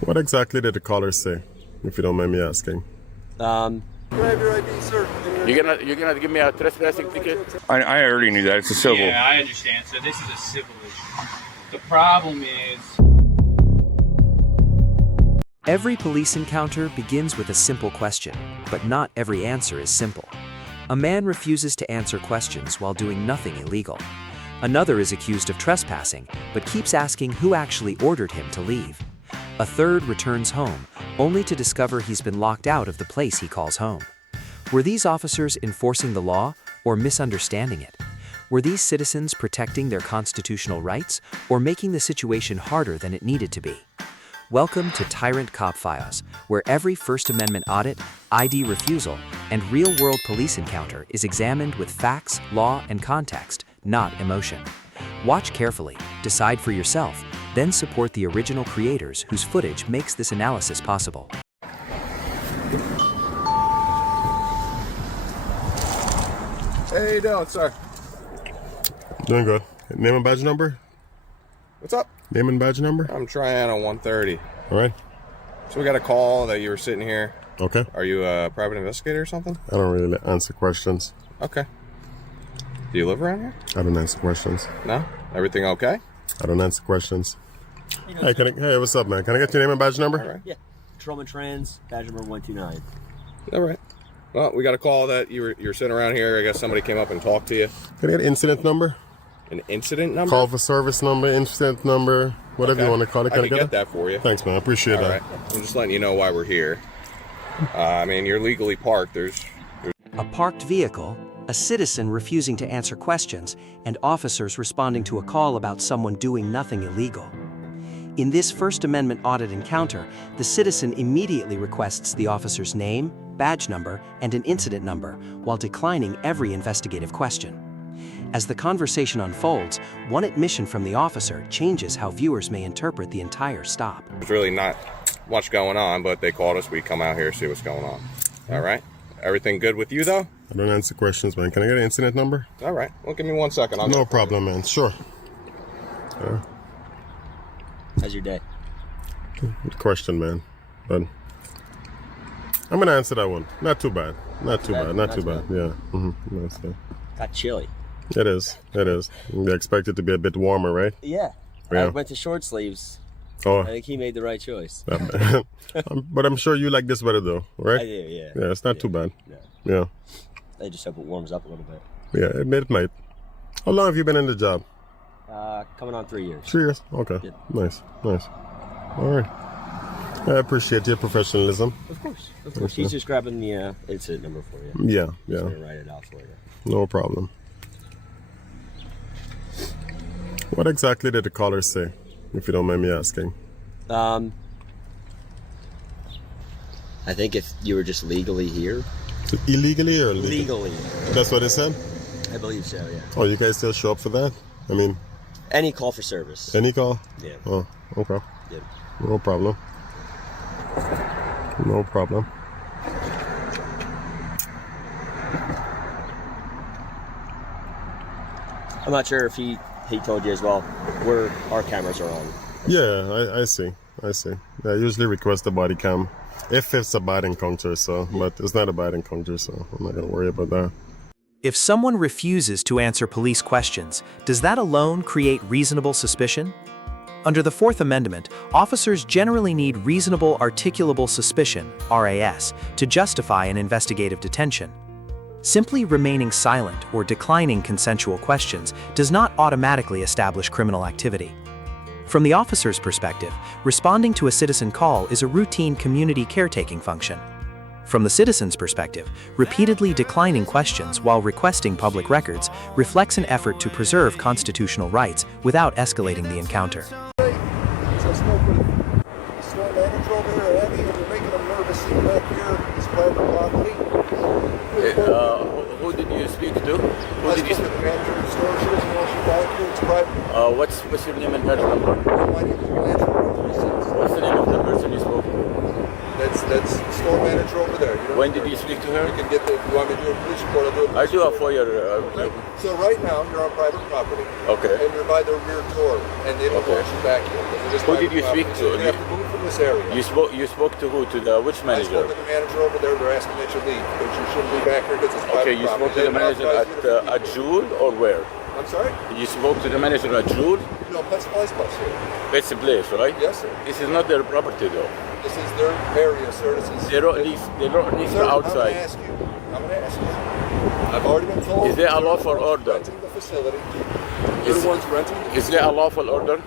What exactly did the caller say, if you don't mind me asking? Can I have your ID, sir? You're gonna give me a trespassing ticket? I already knew that. It's a civil. Yeah, I understand. So this is a civil issue. The problem is... Every police encounter begins with a simple question, but not every answer is simple. A man refuses to answer questions while doing nothing illegal. Another is accused of trespassing, but keeps asking who actually ordered him to leave. A third returns home, only to discover he's been locked out of the place he calls home. Were these officers enforcing the law or misunderstanding it? Were these citizens protecting their constitutional rights or making the situation harder than it needed to be? Welcome to Tyrant Cop Files, where every First Amendment audit, ID refusal, and real-world police encounter is examined with facts, law, and context, not emotion. Watch carefully, decide for yourself, then support the original creators whose footage makes this analysis possible. Hey, you doing, sir? Doing good. Name and badge number? What's up? Name and badge number? I'm Tryant on 130. All right. So we got a call that you were sitting here. Okay. Are you a private investigator or something? I don't really answer questions. Okay. Do you live around here? I don't answer questions. No? Everything okay? I don't answer questions. Hey, hey, what's up, man? Can I get your name and badge number? All right. Yeah, Patrolman Trans, badge number 129. All right. Well, we got a call that you're sitting around here. I guess somebody came up and talked to you. Can I get incident number? An incident number? Call for service number, incident number, whatever you want to call it. I can get that for you. Thanks, man. I appreciate All that. right. I'm just letting you know why we're here. I mean, you're legally parked. There's A parked vehicle, a citizen refusing to answer questions, and officers responding to a call about someone doing nothing illegal. In this First Amendment audit encounter, the citizen immediately requests the officer's name, badge number, and an incident number, while declining every investigative question. As the conversation unfolds, one admission from the officer changes how viewers may interpret the entire stop. There's really not much going on, but they called us. We come out here, see what's going on. All right? Everything good with you, though? I don't answer questions, man. Can I get an incident number? All right. Well, give me 1 second. No problem, man. Sure. How's your day? Good question, man. But I'm going to answer that one. Not too bad. Not too bad. Not too bad. Yeah. That's it. Got chilly. It is. It is. They expect it to be a bit warmer, right? Yeah. Yeah. I went to short sleeves. Oh. I think he made the right choice. But I'm sure you like this weather, though, right? I do, yeah. Yeah, it's not too bad. No. Yeah. I just hope it warms up a little bit. Yeah, it might. How long have you been in the job? Coming on 3 years. 3 years? Okay. Yeah. Nice. Nice. All right. I appreciate your professionalism. Of course. Of course. He's just grabbing the incident number for you. Yeah, He's yeah. gonna write it out for you. No problem. What exactly did the caller say, if you don't mind me asking? I think if you were just legally here. Illegally or legally? Legally. That's what they said? I believe so, yeah. Oh, you guys still show up for that? I mean, Any call for service. any call? Yeah. Oh, okay. Yeah. No problem. No problem. I'm not sure if he told you as well where our cameras are on. Yeah, I see. I see. I usually request a body cam if it's a bad encounter, so, but it's not a bad encounter, so I'm not going to worry about that. If someone refuses to answer police questions, does that alone create reasonable suspicion? Under the Fourth Amendment, officers generally need reasonable articulable suspicion, RAS, to justify an investigative detention. Simply remaining silent or declining consensual questions does not automatically establish criminal activity. From the officer's perspective, responding to a citizen call is a routine community caretaking function. From the citizen's perspective, repeatedly declining questions while requesting public records reflects an effort to preserve constitutional rights without escalating the encounter. Who did you speak to? Who did you speak to? What's your name and badge number? What's the name of the person you spoke to? That's store manager over there. You don't When care. did you speak to her? You can get the. You want me to do a police report? I'll do a I police do a report. FOIA. Okay. So right now you're on private property. Okay. And you're by the rear door, and they don't Okay. want you back here. Because it is Who did private you speak property. to? So you have to move from this area. You spoke to who? To the which I spoke manager? with the manager over there. They're asking that you leave because you shouldn't be back here because it's private Okay, you property. spoke to They the manager authorize you to at Jewel or where? I'm sorry? You spoke to the manager at Jewel? No, Pets Place Bus here. That's the place, right? Yes, sir. This is not their property though. This is their area, sir. This is. They don't lease Sir, the outside. I'm going to ask you. I've already been told. Is there a they're lawful the ones order? Renting the facility. They're the ones renting the Is there a lawful order?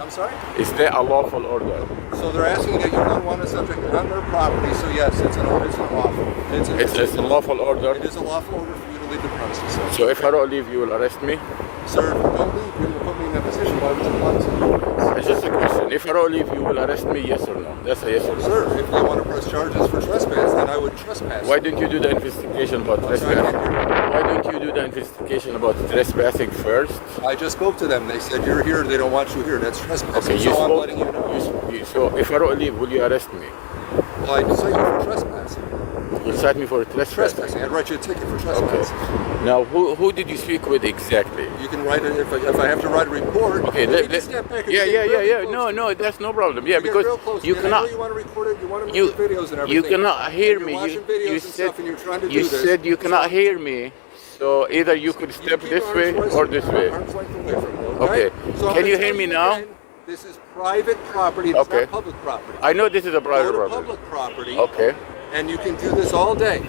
I'm sorry? Is there a lawful order? So they're asking that you don't want a subject on their property, so yes, it's a lawful. It's a lawful order. It is a lawful order for you to leave the premises, sir. So if I don't leave, you will arrest me? Sir, if you don't leave, you're going to put me in that position. Why would you want to? It's just a question. If I don't leave, you will arrest me, yes or no? That's a yes or no. Sir, if you want to press charges for trespass, then I would trespass. Why don't you do the investigation about trespassing? Why don't you do the investigation about trespassing first? I just spoke to them. They said you're here. They don't want you here. That's trespassing. Okay, so you I'm spoke. letting you know. So if I don't leave, will you arrest me? Well, I cite you for trespassing. You'll cite me for trespassing. Trespassing. I'd write you a ticket for Okay. trespassing. Now, who did you speak with exactly? You can write it if I have to write a report. Okay, let me step back and yeah, get yeah, really yeah. close. No, that's no problem. Yeah, You get because real close, you man. I cannot. know you want to record it. You want to You make the videos and everything. you cannot hear And me. You're watching videos You and said stuff, and you're trying to you do this. said you cannot hear me. So either you could step keep this arm's way length- or this way. arm's length away from me, Okay. So I'm Can gonna you tell hear me now? again, this is private property. It's Okay. not public property. I know this is a private Go to property. public property. Okay. And you can do this all day.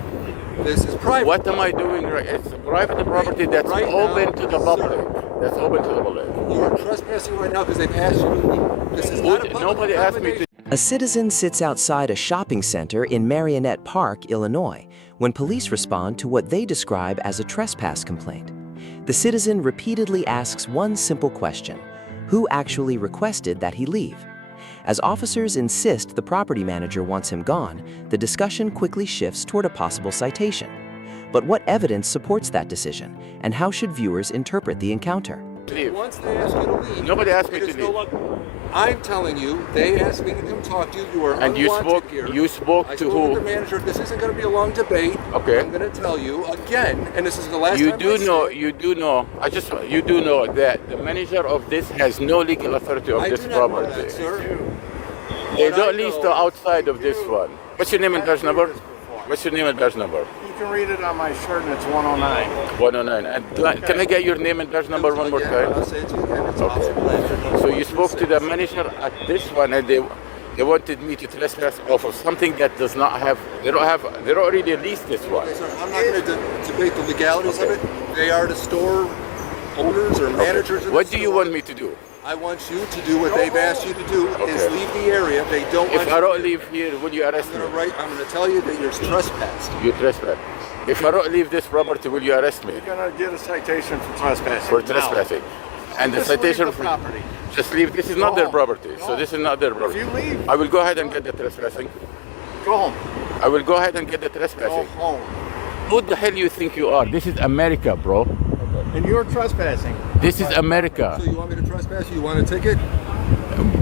This is private. What am I doing right? It's a private property that's Right open now, to the sir. public. That's open to the public. You are trespassing right now because they've asked you to leave. This is not a public Nobody asked me to. accommodation. A citizen sits outside a shopping center in Marionette Park, Illinois, when police respond to what they describe as a trespass complaint. The citizen repeatedly asks one simple question: who actually requested that he leave? As officers insist the property manager wants him gone, the discussion quickly shifts toward a possible citation. But what evidence supports that decision, and how should viewers interpret the encounter? Leave. Once they ask you to leave, Nobody asked me it to is no leave. longer- I'm telling you, they asked me to come talk to you. You are And you unwanted spoke. here. You spoke I to spoke who? with the manager. This isn't going to be a long debate. Okay. I'm going to tell you again, and this is the last You time. do I say know. it. You do know. You do know that the manager of this has no legal authority of I this do not know property. that, sir. They What don't I lease know- the outside of this one. What's your name and badge number? What's your name and badge number? You can read it on my shirt and it's 109. 109. And can I get your name and badge number one more Again, time? I'll say it to you again. It's Okay. Officer Blanchard. So you spoke to the manager at this one, and they wanted me to trespass off of something that does not have. They don't have. They don't already leased this one. Okay, sir, I'm not going to debate the legalities of it. They are the store owners or managers of the What do you store. want me to do? I want you to do what they've asked you to do, is Okay. leave the area. They don't want If you I don't to- leave here, will you arrest me? I'm going to tell you that you're trespassed. You trespass. If I don't leave this property, will you arrest me You're gonna get a citation for trespassing. for now. trespassing? And the Just leave citation the for property. just leave. This is not their property, so this is not their property. you leave- I will go ahead and get the trespassing. Go home. I will go ahead and get the Go trespassing. home. Who the hell you think you are? This is America, bro. And you're trespassing. This is America. So you want me to trespass you? You want a ticket?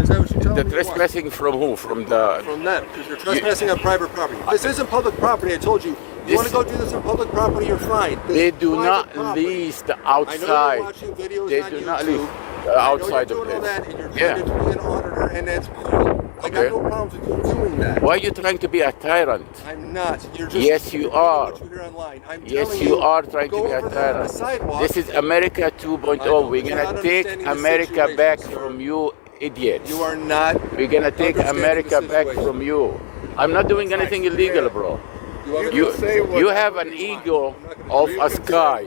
Is that what you're telling The me? you want? trespassing from who? From the. From them, because you're trespassing on private property. This isn't public property, I told you. You This- want to go do this on public property, you're fine. This They is do private not property. lease the I know outside. you're watching videos They on do YouTube. not lease the I know outside you're of doing all this. that, and you're Yeah. trying to be an auditor, and that's cool. I got Okay. no problems with you doing that. Why are you trying to be a tyrant? I'm not. You're just. Yes, you are. What you hear online. I'm Yes, telling you are trying to go be a over there on the tyrant. sidewalk. This is America 2.0. We're You're gonna not take understanding the America situation, back sir. from you, idiots. You are not. We're gonna take understanding America the back situation. from you. I'm not doing anything illegal, bro. You want me to You, say you have an ego of a sky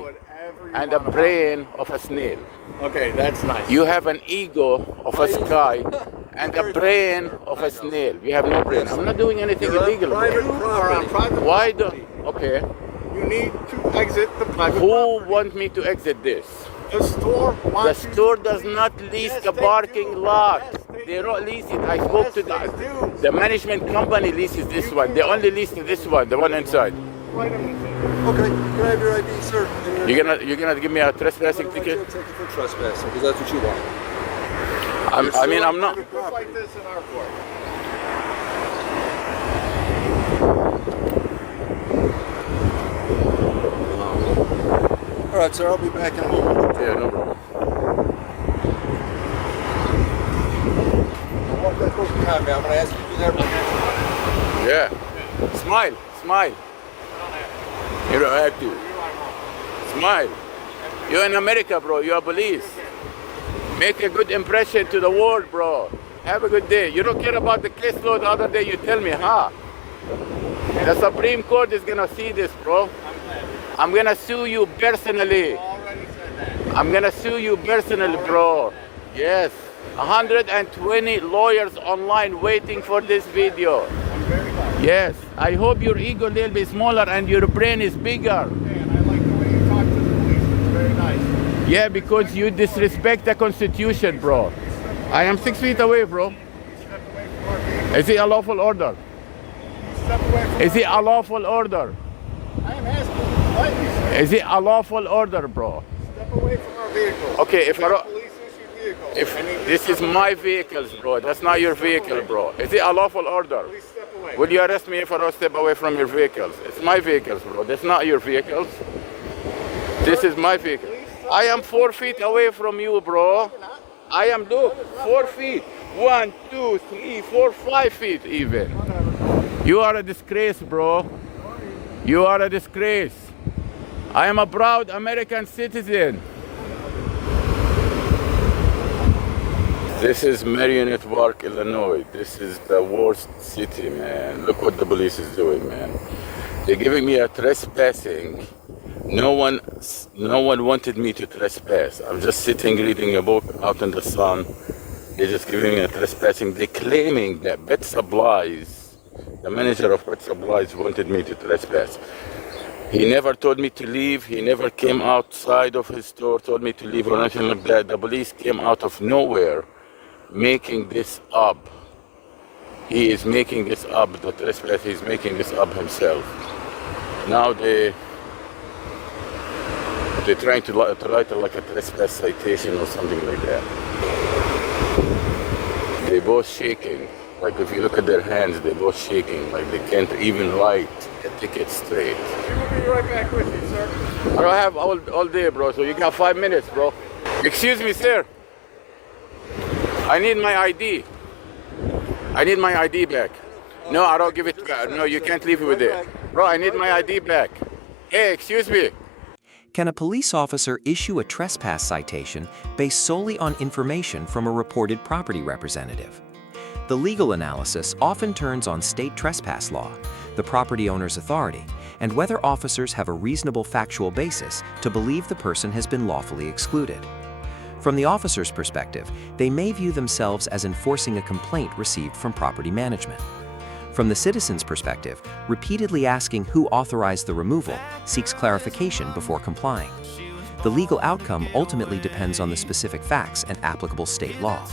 and a brain of a snail. Okay, that's nice. You have an ego of a sky and a brain of a snail. You have no brain. I'm not doing anything You're on illegal, private bro. You are on private Why property. do? Okay. You need to exit the private Who property. want me to exit this? The store The wants you store to does leave. not lease Yes, the they parking do. lot. Yes, They do. don't lease it. I spoke Yes, to they do. the management company leases this one. They only lease this one, the one inside. Wait a minute. Okay, can I have your ID, sir? And You're gonna give me a trespassing I'm gonna ticket? write you a ticket for trespassing, because that's what you want. I mean, I'm not. Just like this in our court. right, sir. I'll be back in a moment. Yeah, no problem. Walk that close behind me. I'm going to ask you to do that right now. Yeah. Smile. Smile. You don't have to. Smile. You're in America, bro. You're police. Make a good impression to the world, bro. Have a good day. You don't care about the caseload the other day you tell me, huh? The Supreme Court is gonna see this, bro. I'm gonna sue you personally. I'm gonna sue you personally, bro. Yes. 120 lawyers online waiting for this video. Yes. I hope your ego a little bit smaller and your brain is bigger. Yeah, because you disrespect the Constitution, bro. I am 6 feet away, bro. Is it a lawful order? Is it a lawful order? I am asking politely, sir. Is it a lawful order, bro? Step away from our vehicle. Okay, if Police issue vehicle. if this is my vehicles, bro, that's not your vehicle, bro. Is it a lawful order? Please step away. Will you arrest me if I don't step away from your vehicles? It's my vehicles, bro. That's not your vehicles. This is my vehicle. I am 4 feet away from you, bro. I am, look, 4 feet. 1, 2, 3, 4, 5 feet even. You are a disgrace, bro. You are a disgrace. I am a proud American citizen. This is Marionette Park, Illinois. This is the worst city, man. Look what the police is doing, man. They're giving me a trespassing. No one wanted me to trespass. I'm just sitting reading a book out in the sun. They're just giving me a trespassing. They're claiming that Pet Supplies, the manager of Pet Supplies, wanted me to trespass. He never told me to leave. He never came outside of his store, told me to leave or anything like that. The police came out of nowhere making this up. He is making this up, the trespass, he's making this up himself. Now they're trying to write like a trespass citation or something like that. They're both shaking. Like if you look at their hands, they're both shaking. Like they can't even write a ticket straight. We'll be right back with you, sir. I don't have all day, bro, so you got 5 minutes, bro. Excuse me, sir. I need my ID. I need my ID back. No, I don't give it back. No, you can't leave it with it. Bro, I need my ID back. Hey, excuse me. Can a police officer issue a trespass citation based solely on information from a reported property representative? The legal analysis often turns on state trespass law, the property owner's authority, and whether officers have a reasonable factual basis to believe the person has been lawfully excluded. From the officer's perspective, they may view themselves as enforcing a complaint received from property management. From the citizen's perspective, repeatedly asking who authorized the removal seeks clarification before complying. The legal outcome ultimately depends on the specific facts and applicable state law.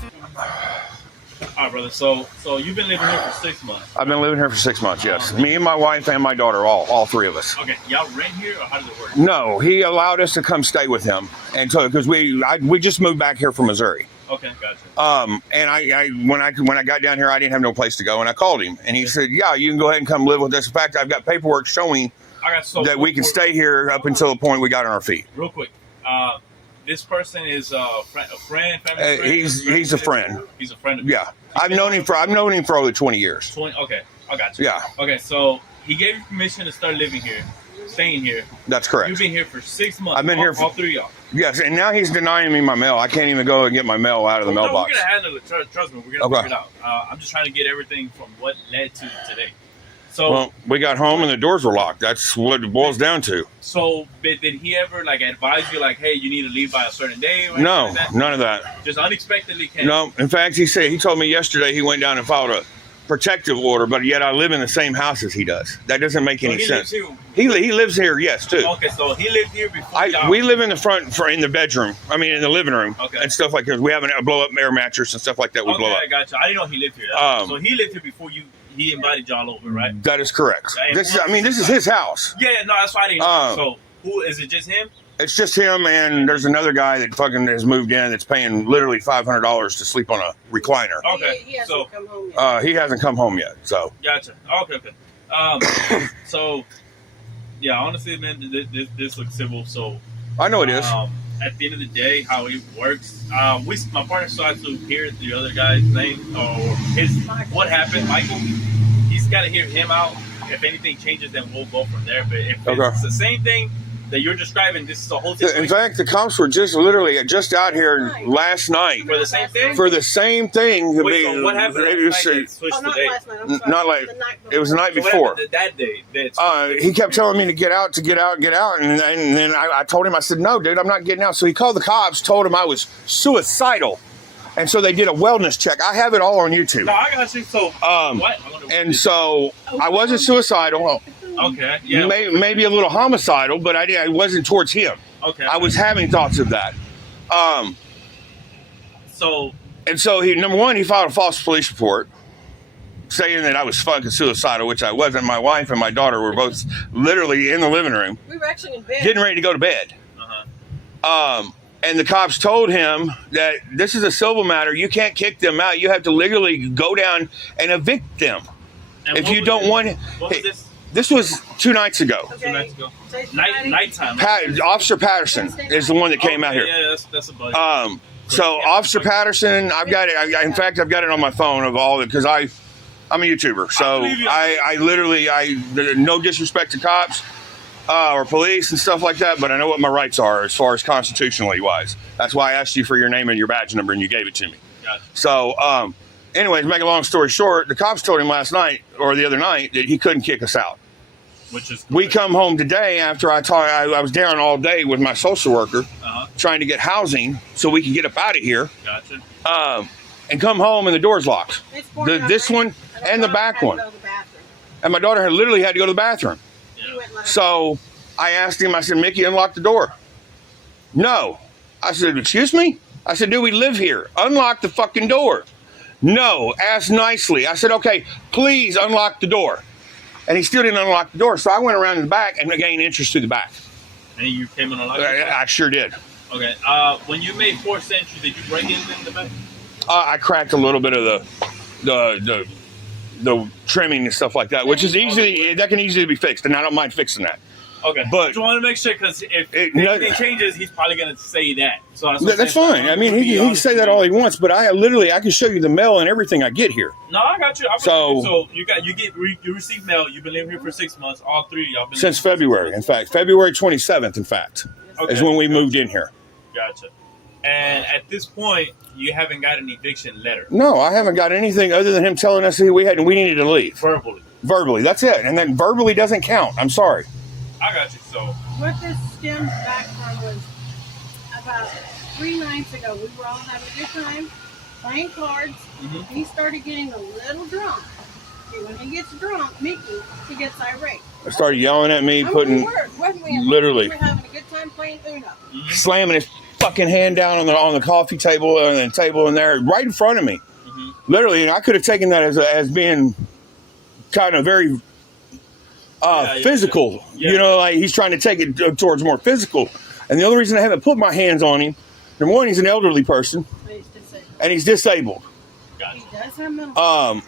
All right, brother. So you've been living here for 6 months. I've been living here for 6 months, yes. Me and my wife and my daughter, all three of us. Okay, y'all rent here, or how does it work? No, he allowed us to come stay with him, and so because we just moved back here from Missouri. Okay, gotcha. And when I got down here, I didn't have no place to go, and I called him, and he said, "Yeah, you can go ahead and come live with us. In fact, I've got paperwork showing that we can stay here up until the point we got on our feet." Real quick, this person is a friend, family friend. He's a friend. He's a friend of Yeah, I've known him for over 20 years. 20. Okay, I got you. Yeah. Okay, so he gave you permission to start living here, staying here. That's correct. You've been here for 6 months. I've been here for all three of y'all. Yes, and now he's denying me my mail. I can't even go and get my mail out of the mailbox. We're gonna handle it. Trust me, we're gonna figure it out. I'm just trying to get everything from what led to today. So, well, we got home and the doors were locked. That's what it boils down to. So, did he ever advise you hey, you need to leave by a certain day? Or No, like none of that. Just unexpectedly came. No, in fact, he told me yesterday he went down and filed a protective order, but yet I live in the same house as he does. That doesn't make any sense. He lives here, yes, too. Okay, so he lived here before. We live in the in the bedroom. I mean, in the living room, and stuff like that. We have a blow up air mattress and stuff like that. We blow up. I got you. I didn't know he lived here. So he lived here before he invited y'all over, right? That is correct. This is his house. Yeah, no, that's why I didn't know. So who is it? Just him? It's just him, and there's another guy that fucking has moved in that's paying literally $500 to sleep on a recliner. Okay, he hasn't come home yet. He hasn't come home yet, so. Gotcha. Okay. So, yeah, honestly, man, this looks civil. So, I know it is. At the end of the day, how it works, my partner still has to hear the other guy's name or what happened, Michael. He's got to hear him out. If anything changes, then we'll go from there. But if it's the same thing that you're describing, this is the whole situation. In fact, the cops were just out here last night for the same thing. For the same thing. Wait, so what happened? It was the night before. That day. He kept telling me to get out, and then I told him, I said, no, dude, I'm not getting out. So he called the cops, told him I was suicidal. And so they did a wellness check. I have it all on YouTube. No, I got you. So, what? And so I wasn't suicidal. Okay. Yeah. Maybe a little homicidal, but I wasn't towards him. Okay. I was having thoughts of that. So he, number one, he filed a false police report saying that I was fucking suicidal, which I wasn't. My wife and my daughter were both literally in the living room. We were actually in bed. Getting ready to go to bed. And the cops told him that this is a civil matter. You can't kick them out. You have to legally go down and evict them. And if you don't want it. This was 2 nights ago. Okay. 2 nights ago. Nighttime. Officer Patterson is the one that came out here. Yeah, that's a buddy. So Officer Patterson, I've got it. In fact, I've got it on my phone of all because I'm a YouTuber. So I literally, no disrespect to cops or police and stuff like that, but I know what my rights are as far as constitutionally wise. That's why I asked you for your name and your badge number, and you gave it to me. Gotcha. So, anyways, make a long story short, the cops told him last night or the other night that he couldn't kick us out. Which is we come home today after I was down all day with my social worker trying to get housing so we can get up out of here. Gotcha. And come home and the door's locked. This one and the back one. And my daughter literally had to go to the bathroom. Yeah. So I asked him, I said, Mickey, unlock the door. No. I said, excuse me? I said, do we live here? Unlock the fucking door. No. Ask nicely. I said, okay, please unlock the door. And he still didn't unlock the door. So I went around in the back and gained entrance to the back. And you came and unlocked it? I sure did. Okay. When you made forced entry, did you break anything in the back? I cracked a little bit of the trimming and stuff like that, which is that can easily be fixed, and I don't mind fixing that. Okay, but I just want to make sure because if anything changes, he's probably going to say that. So that's fine. I mean, he can say that all he wants, but I can show you the mail and everything I get here. No, I got you. So you receive mail. You've been living here for 6 months. All three of y'all been since February. In fact, February 27th. In fact, is when we moved in here. Gotcha. And at this point, you haven't got an eviction letter. No, I haven't got anything other than him telling us we needed to leave. Verbally, that's it. And then verbally doesn't count. I'm sorry. I got you. So what this stems back from was about 3 nights ago. We were all having a good time playing cards. Mm-hmm. He started getting a little drunk. See, when he gets drunk, Mickey, he gets irate. I started yelling at me, literally we were having a good time playing Uno. Mm-hmm. Slamming his fucking hand down on the coffee table and the table in there right in front of me. Mm-hmm. Literally, and I could have taken that as being kind of very physical. Yeah. You know, like he's trying to take it towards more physical. And the only reason I haven't put my hands on him, number one, he's an elderly person, and he's disabled. He does have mental.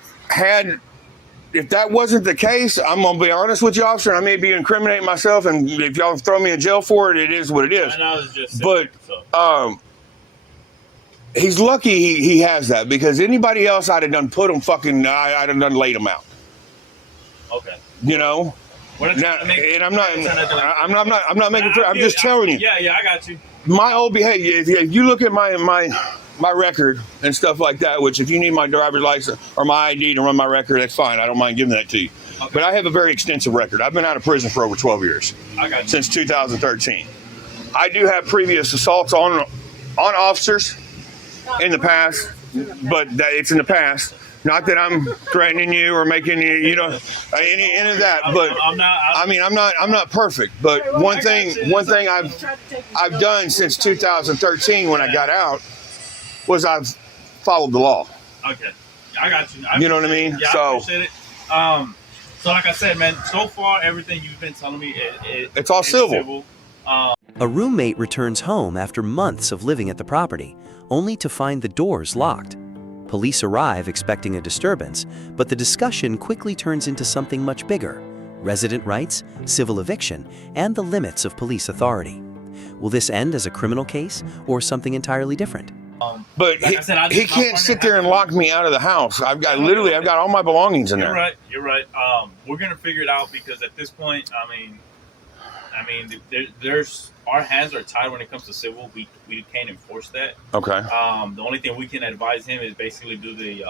If that wasn't the case, I'm gonna be honest with you, officer, and I may be incriminating myself, and if y'all throw me in jail for it, it is what it is. And I was just saying, he's lucky he has that, because anybody else I'd have done put him fucking, I'd have done laid him out. Okay. You know. I'm not making. I'm just telling you. Yeah, I got you. My old behavior. If you look at my record and stuff like that, which if you need my driver's license or my ID to run my record, that's fine. I don't mind giving that to you. Okay. But I have a very extensive record. I've been out of prison for over 12 years. I got you. Since 2013. I do have previous assaults on officers in the past, but it's in the past. Not that I'm threatening you or making you, any of that. But I'm not perfect. But one thing I've done since 2013 when I got out was I've followed the law. Okay, I got you. You know what I mean? Yeah, I appreciate it. So like I said, man, so far everything you've been telling me, it's all civil. A roommate returns home after months of living at the property, only to find the doors locked. Police arrive expecting a disturbance, but the discussion quickly turns into something much bigger: resident rights, civil eviction, and the limits of police authority. Will this end as a criminal case or something entirely different? But Like I said, he can't sit there and lock me out of the house. I've got all my belongings in You're there. right. You're right. We're gonna figure it out because at this point, there's our hands are tied when it comes to civil. We can't enforce that. Okay. The only thing we can advise him is basically do the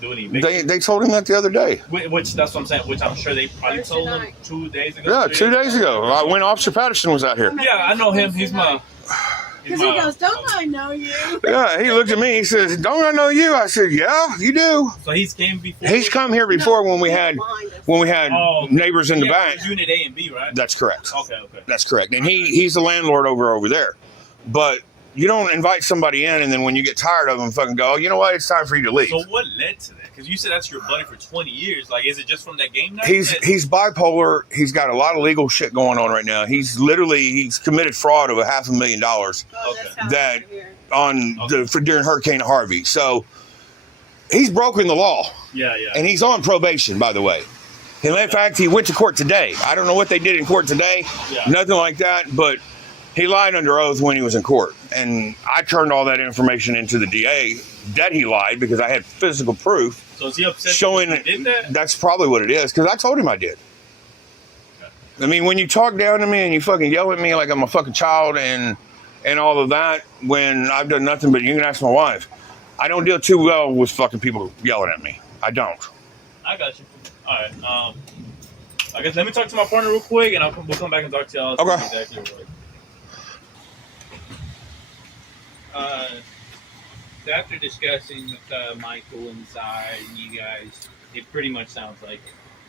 do an eviction. They told him that the other day. Which that's what I'm saying. Which I'm sure they probably told him 2 days ago. Yeah, 2 days ago, when Officer Patterson was out here. Yeah, I know him. He's my. Because he goes, don't I know you? Yeah, he looked at me. He says, "Don't I know you?" I said, "Yeah, you do." So he's came before. He's come here before when we had neighbors in the back. Unit A and B, right? That's correct. Okay. That's correct. And he's the landlord over there. But you don't invite somebody in, and then when you get tired of them, fucking go, "Oh, you know what? It's time for you to leave." So what led to that? Because you said that's your buddy for 20 years. Like, is it just from that game night? He's bipolar. He's got a lot of legal shit going on right now. He's committed fraud of $500,000 during Hurricane Harvey. So he's broken the law. Yeah. And he's on probation, by the way. And in fact, he went to court today. I don't know what they did in court today. Yeah. Nothing like that, but he lied under oath when he was in court. And I turned all that information into the DA that he lied because I had physical proof. So is he upset showing that he did that? That's probably what it is, because I told him I did. Okay. I mean, when you talk down to me and you fucking yell at me like I'm a fucking child and all of that, when I've done nothing but, you can ask my wife, I don't deal too well with fucking people yelling at me. I don't. I got you. All right. I guess let me talk to my partner real quick, and we'll come back and talk to y'all. Okay. Exactly what. After discussing with Michael inside and you guys, it pretty much sounds like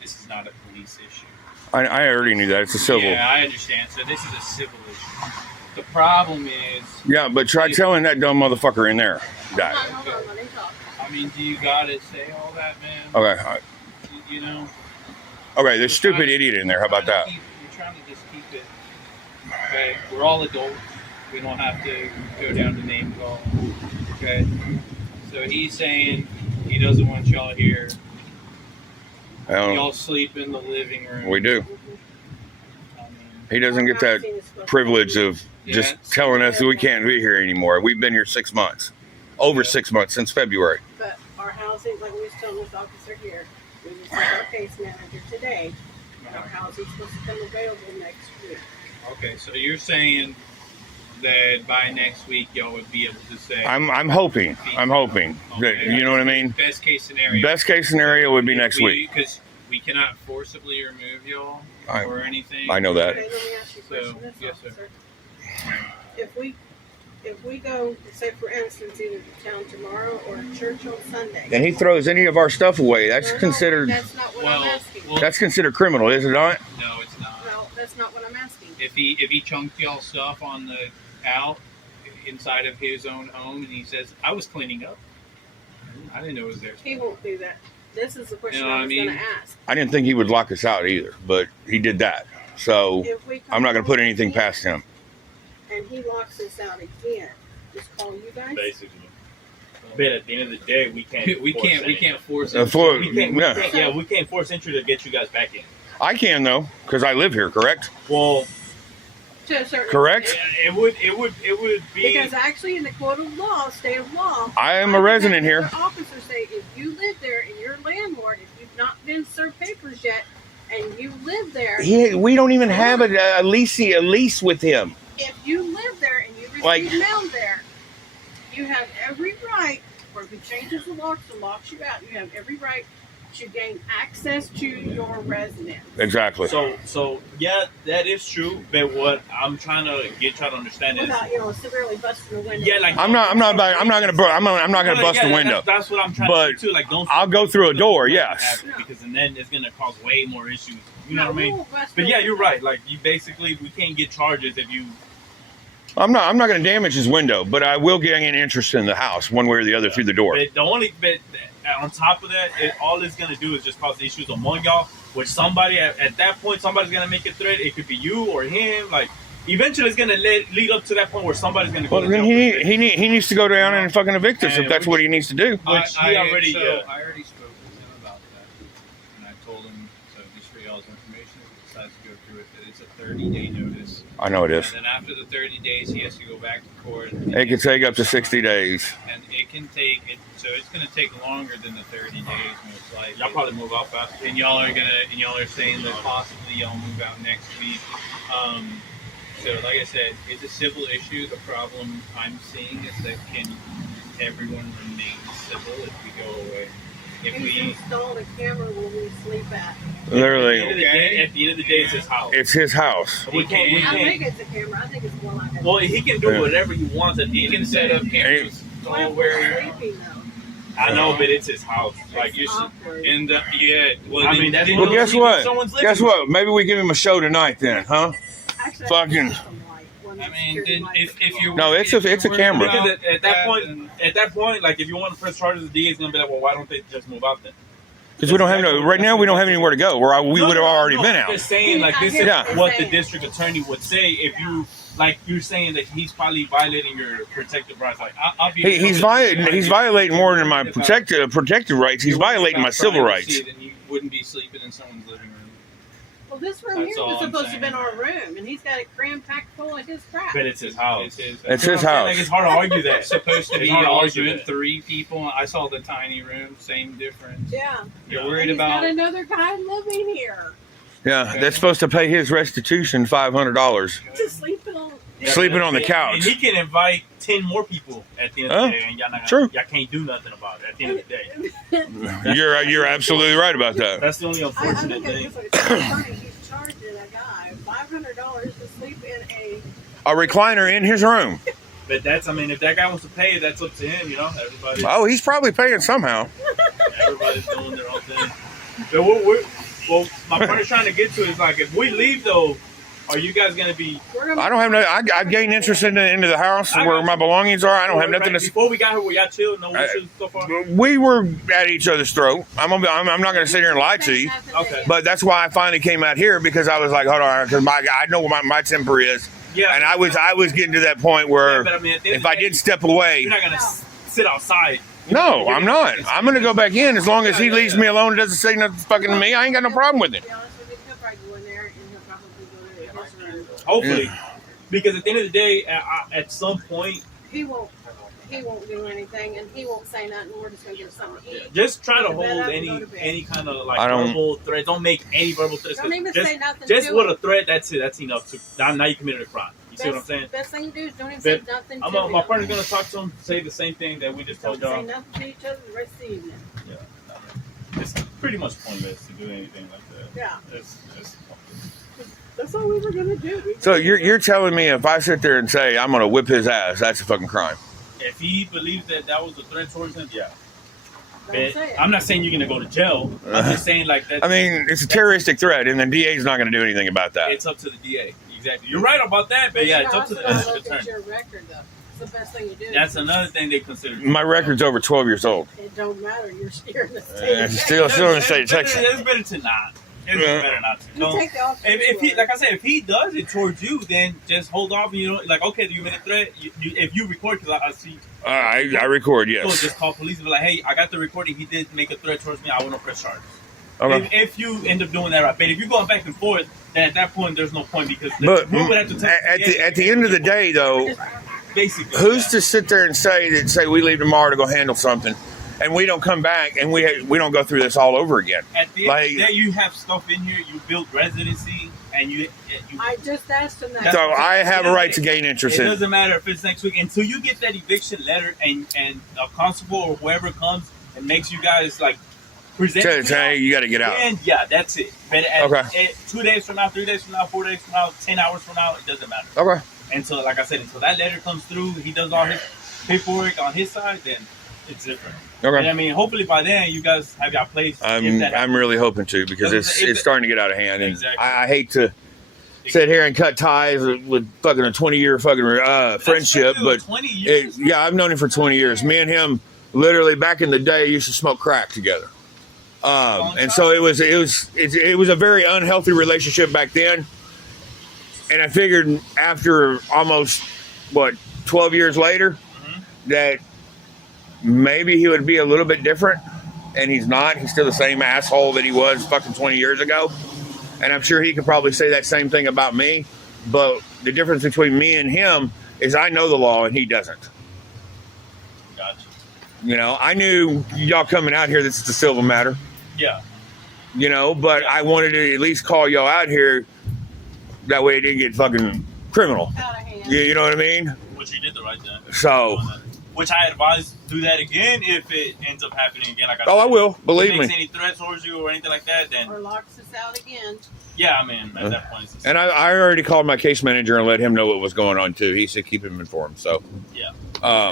this is not a police issue. I already knew that. It's a civil. Yeah, I understand. So this is a civil issue. The problem is... Yeah, but try telling that dumb motherfucker in there that. I mean, do you gotta say all that, man? Okay. You know? Okay, there's stupid idiot in there. How about that? You're trying to just keep it... Okay, we're all adults. We don't have to go down to name call. Okay? So he's saying he doesn't want y'all here. Y'all sleep in the living room. We do. He doesn't get that privilege of just telling us that we can't be here anymore. We've been here 6 months. Over 6 months, since February. But our housing, like we was telling this officer here, we just had our case manager today. Our housing's supposed to come available next week. Okay, so you're saying that by next week y'all would be able to say... I'm hoping that, you know what I mean? Best case scenario. Best case scenario would be next week. Because we cannot forcibly remove y'all or anything. I know that. Okay, let me ask you a question. Yes, sir. If we go, say for instance, either to town tomorrow or church on Sunday. And he throws any of our stuff away, that's considered... That's not what I'm asking. That's considered criminal, is it not? No, it's not. No, that's not what I'm asking. If he chunked y'all stuff on the out inside of his own home and he says, I was cleaning up. I didn't know it was there. He won't do that. This is the question You know I what was I mean? going to ask. I didn't think he would lock us out either, but he did that. So I'm not going to put anything past him. And he locks us out again. Just call you guys. Basically. But at the end of the day, we can't. we can't force it. Yeah. We can't force entry to get you guys back in. I can though, because I live here. Correct? Well, to a certain correct. Yeah, it would be because actually in the code of law, state of law, I am a resident here. Officers say if you live there and you're a landlord, if you've not been served papers yet, and you live there, We don't even have a lease with him. If you live there and you receive mail there, you have every right, or if he changes the locks and locks you out, you have every right to gain access to your residence. Exactly. So yeah, that is true. But what I'm trying to understand is without severely busting the window. Yeah, like I'm not gonna bust the window. That's what I'm trying but to do too. Like, don't. I'll go through a door. Yes. Because then it's gonna cause way more issues. You know what I mean? But yeah, you're right. Like we can't get charges if you. I'm not going to damage his window, but I will gain interest in the house one way or the other through the door. But on top of that, all it's going to do is just cause issues among y'all. Which somebody at that point, somebody's going to make a threat. It could be you or him. Like eventually, it's going to lead up to that point where somebody's going to go. Well, then he needs to go down and fucking evict us if that's what he needs to do. I already spoke with him about that, and I told him, so just for y'all's information, if he decides to go through with it, it's a 30-day notice. I know it is. And then after the 30 days, he has to go back to court. It can take up to 60 days. And it can take, so it's going to take longer than the 30 days, most likely. Y'all probably move out faster. And y'all are saying that possibly y'all move out next week. So like I said, it's a civil issue. The problem I'm seeing is that can everyone remain civil if we go away? If He's we installed a camera where we sleep at. Literally, at the end of the day, it's his house. it's his house. We can't. I think it's a camera. I think it's more like a. Well, he can do whatever he wants. At the He end can of the set day. up cameras What if where. we're sleeping though? I know, but it's his house. Like It's you should. awkward. And yeah, well, I mean, that's then Well, what- you'll guess see what? someone's living Guess what? Maybe we give him a show tonight then, huh? Actually, I Fucking- think it's some light. One I that's mean, security then lights if that come you on. No, it's a camera. Because at that then- point, like if you want to press charges, the DA is gonna be like, well, why don't they just move out then? Because we don't have no. Right now, we don't have anywhere to go. We would have already been I'm out. just saying, like this is Yeah. what the district attorney would say if you, like you're saying that he's probably violating your protective rights. Like I'll be. He's violating more than my protective rights. He's violating my civil rights. And you wouldn't be sleeping in someone's living room. Well, this room That's here all was I'm supposed to have been saying. our room, and he's got it cram packed full of his crap. But it's his house. It's his house. Like it's hard to argue that. It's supposed to It's be hard to argue arguing that. 3 people. I saw the tiny room, same difference. Yeah. You're And worried he's about. got another guy living here. Yeah, that's supposed to pay his restitution $500. Just sleeping on. Sleeping on the And couch. he can invite 10 more people at the end of the day, and y'all not True. y'all can't do nothing about it at the end of the day. You're absolutely right about that. That's the only I unfortunate think thing. it's like funny. He's charging a guy $500 to sleep in a. A recliner in his room. But that's, I mean, if that guy wants to pay, that's up to him, you know? Oh, he's probably paying somehow. Everybody's doing their own thing. But well, my point is trying to get to is like, if we leave though, are you guys going to be. I don't have no. I gained interest into the house where my belongings are. I don't have nothing to. Before we got here, were y'all chill? No issues so far? We were at each other's throat. I'm not going to sit here and lie to you. Okay. But that's why I finally came out here, because I was like, hold on, because I know what my temper is. Yeah. And I was getting to that point where But I mean, at the end if of I the day, did step away. You're not going to sit outside. No, I'm not. I'm going to go back in as long as he leaves me alone and doesn't say nothing fucking to me. I ain't got no problem with it. To be honest with you, he'll probably go in there and he'll probably go to his room. Hopefully. Because at the end of the day, at some point, He won't do anything, and he won't say nothing. We're just gonna get something to eat. just try to Go bed hold up and go to bed. any kind of like I don't- verbal threat. Don't make any verbal threats. Don't even just, say nothing Just to with him. a threat, that's it. That's enough. Now you committed a crime. You see what I'm saying? Best thing to do is don't even say But nothing I'm to my him. partner's gonna talk to him, say the same thing that we just Don't told say y'all. nothing to each other the rest of the evening. It's pretty much pointless to do anything like that. Yeah. It's That's all we were gonna do. So you're telling me if I sit there and say I'm going to whip his ass, that's a fucking crime? if he believes that was a threat towards him, yeah. Don't But say it. I'm not saying you're gonna go to jail. I'm just saying like that. I mean, it's a terroristic threat, and the DA's not going to do anything about that. It's up to the DA. Exactly. You're right about that, but yeah, You it's know, up to the also district look at attorney. your record, though. It's the best thing you do. That's another thing they consider. My record's over 12 years old. It don't matter. You're in the state. of Still in the state of It's Texas. better to not. It's Yeah. better not to. You Don't- take the officer if he, word. like I said, if he does it towards you, then just hold off. You know, like okay, you made a threat. If you record, because I see. I record, So yes. just call police and be like, hey, I got the recording. He did make a threat towards me. I want to press charges. Okay. If you end up doing that, right? But if you're going back and forth, then at that point, there's no point because But we would have to take at the end of the day, though, basically, who's to sit there and say we leave tomorrow to go handle something, and we don't come back and we don't go through this all over again? At the end Like, of the day, you have stuff in here. You build residency, and you I just asked him that. so I have a right to gain interest It in. doesn't matter if it's next week until you get that eviction letter and a constable or whoever comes and makes you guys like present. it to Say y'all, you got to get out. then, yeah, that's it. But Okay. 2 days from now, 3 days from now, 4 days from now, 10 hours from now, it doesn't matter. Okay. Until, like I said, until that letter comes through, he does all his paperwork on his side, then it's different. Okay. And I mean, hopefully by then you guys have your place. I'm really hoping to, because If it's starting to get out of hand, and Exactly. I hate to sit here and cut ties with fucking a 20-year fucking friendship, but 20 years. yeah, I've known him for 20 years. Me and him, literally back in the day, used to smoke crack together. And so it was a very unhealthy relationship back then. And I figured after almost 12 years later, that maybe he would be a little bit different and he's not. He's still the same asshole that he was fucking 20 years ago. And I'm sure he could probably say that same thing about me. But the difference between me and him is I know the law and he doesn't. Gotcha. You know, I knew y'all coming out here, this is a civil matter. Yeah. You know, but I wanted to at least call y'all out here. That way it didn't get fucking criminal. Out of hand. You know what I mean? Which you did the right thing. So. Which I advise do that again if it ends up happening again. Like I said, I will. Believe if it makes me. any threats towards you or anything like that, then. Or locks us out again. Yeah, I mean, at that point. It's And I already called my case manager and let him know what was going on too. He said keep him informed. So. Yeah.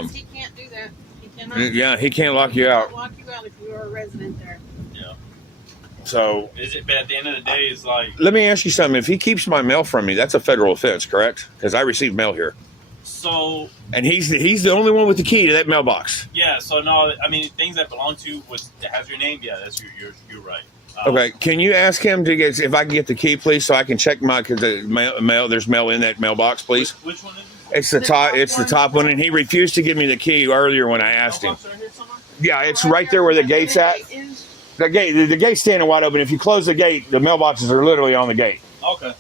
He can't do that. He cannot. Yeah, he can't lock you out. He can't lock you out if you are a resident there. Yeah. So. Is it? But at the end of the day, it's like. Let me ask you something. If he keeps my mail from me, that's a federal offense, correct? Because I received mail here. So. And he's the only one with the key to that mailbox. Yeah. So no, I mean things that belong to that has your name. Yeah, that's you're right. Okay, can you ask him to get if I can get the key, please, so I can check my because the mail. There's mail in that mailbox, please. Which one is it? It's the top. It's the top one, and he refused to give me the key earlier when I asked him. Yeah, it's right there where the gate's at. The gate's standing wide open. If you close the gate, the mailboxes are literally on the gate. Okay.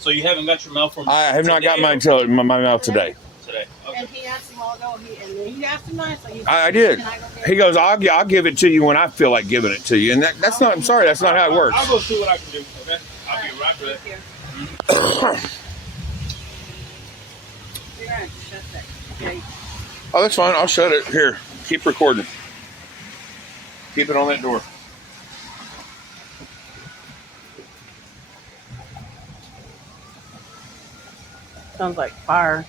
So you haven't got your mail from. I have not got mine until my mail today. Today. Okay. And he asked him all ago. He asked him nicely. I did. He goes, I'll give it to you when I feel like giving it to you, and that's not. I'm sorry, that's not how it works. I'll go see what I can do. Okay. I'll be right back. You're gonna shut that gate. Oh, that's fine. I'll shut it. Here, keep recording. Keep it on that door. Sounds like fire.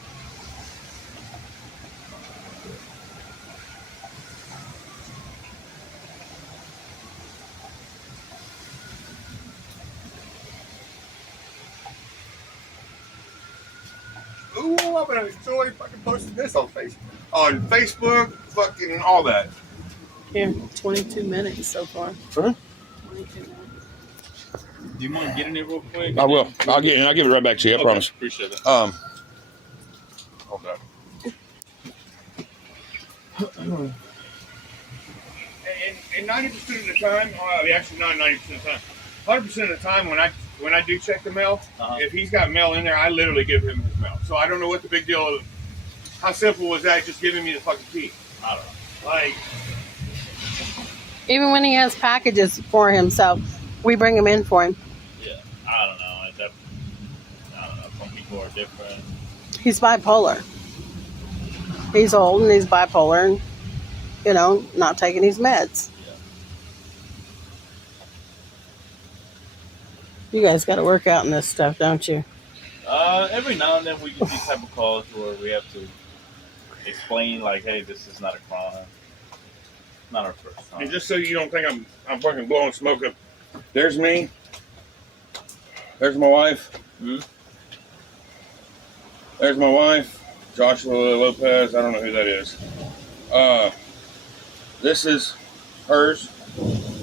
Ooh, I'm gonna enjoy fucking posting this on Facebook, fucking all that. Here, 22 minutes so far. Huh? 22 minutes. Do you want to get in there real quick? I will. I'll give it right back to you. I promise. Appreciate it. Hold on. And 90% of the time, actually not 90% of the time, 100% of the time when I do check the mail, if he's got mail in there, I literally give him his mail. So I don't know what the big deal is. How simple was that? Just giving me the fucking key. I don't know. Like, Even when he has packages for himself, we bring them in for him. Yeah, I don't know. I don't know. Some people are different. He's bipolar. He's old and he's bipolar and, you know, not taking his meds. You guys got to work out in this stuff, don't you? Every now and then we get these type of calls where we have to explain, like, hey, this is not a crime. Not our first time. and just so you don't think I'm fucking blowing smoke up, there's me. There's my wife. Mm-hmm. There's my wife, Joshua Lopez. I don't know who that is. This is hers.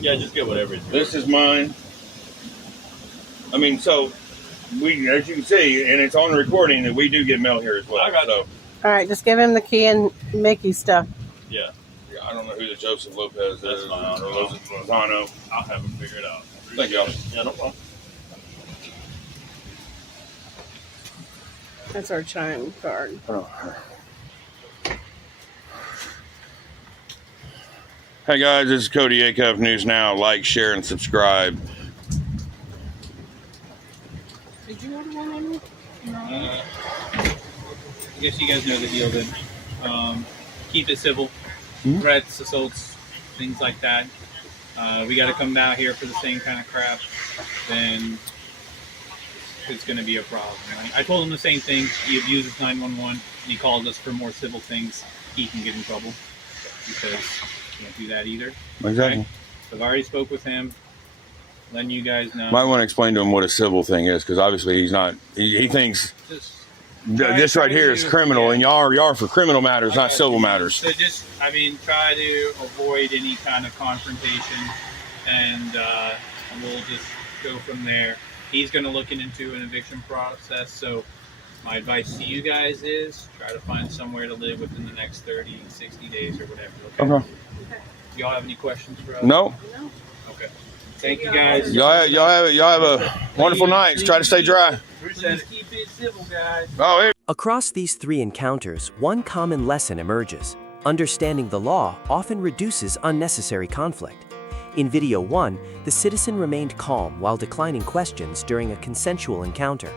Yeah, just get whatever it is. This is mine. I mean, so we, as you can see, and it's on recording that we do get mail here as well. I got so. it. All right, just give him the key and Mickey's stuff. Yeah. I don't know who the Joseph Lopez That's is. fine. Or Lozano. I'll have him figure it out. Thank y'all. Yeah, no problem. That's our chime card. Hey guys, this is Cody Acuff, News Now. Like, share, and subscribe. Did you order one on me? I guess you guys know the deal then. Keep it civil. Threats, assaults, things like that. We got to come out here for the same kind of crap, then it's going to be a problem. Right? I told him the same thing. He abuses 911 and he calls us for more civil things. He can get in trouble because you can't do that either. Exactly. Right? So I've already spoke with him, letting you guys know. Might want to explain to him what a civil thing is, because obviously he's not. He thinks this right here is criminal, and y'all are for criminal matters, not civil matters. So just, try to avoid any kind of confrontation, and we'll just go from there. He's going to look into an eviction process, so my advice to you guys is try to find somewhere to live within the next 30, 60 days or whatever. Okay. Y'all have any questions for us? No. Okay. Thank you guys. Y'all have a wonderful night. Try to stay dry. Please keep it civil, guys. Oh, here. Across these 3 encounters, one common lesson emerges. Understanding the law often reduces unnecessary conflict. In video 1, the citizen remained calm while declining questions during a consensual encounter.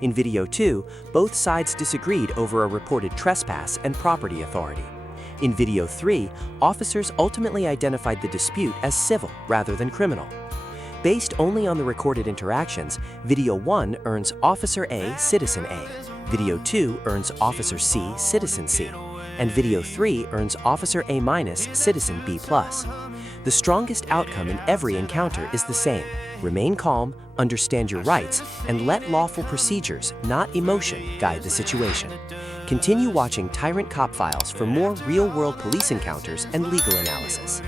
In video 2, both sides disagreed over a reported trespass and property authority. In video 3, officers ultimately identified the dispute as civil rather than criminal. Based only on the recorded interactions, video 1 earns Officer A, Citizen A. Video 2 earns Officer C, Citizen C. And video 3 earns Officer A-, Citizen B+. The strongest outcome in every encounter is the same. Remain calm, understand your rights, and let lawful procedures, not emotion, guide the situation. Continue watching Tyrant Cop Files for more real-world police encounters and legal analysis.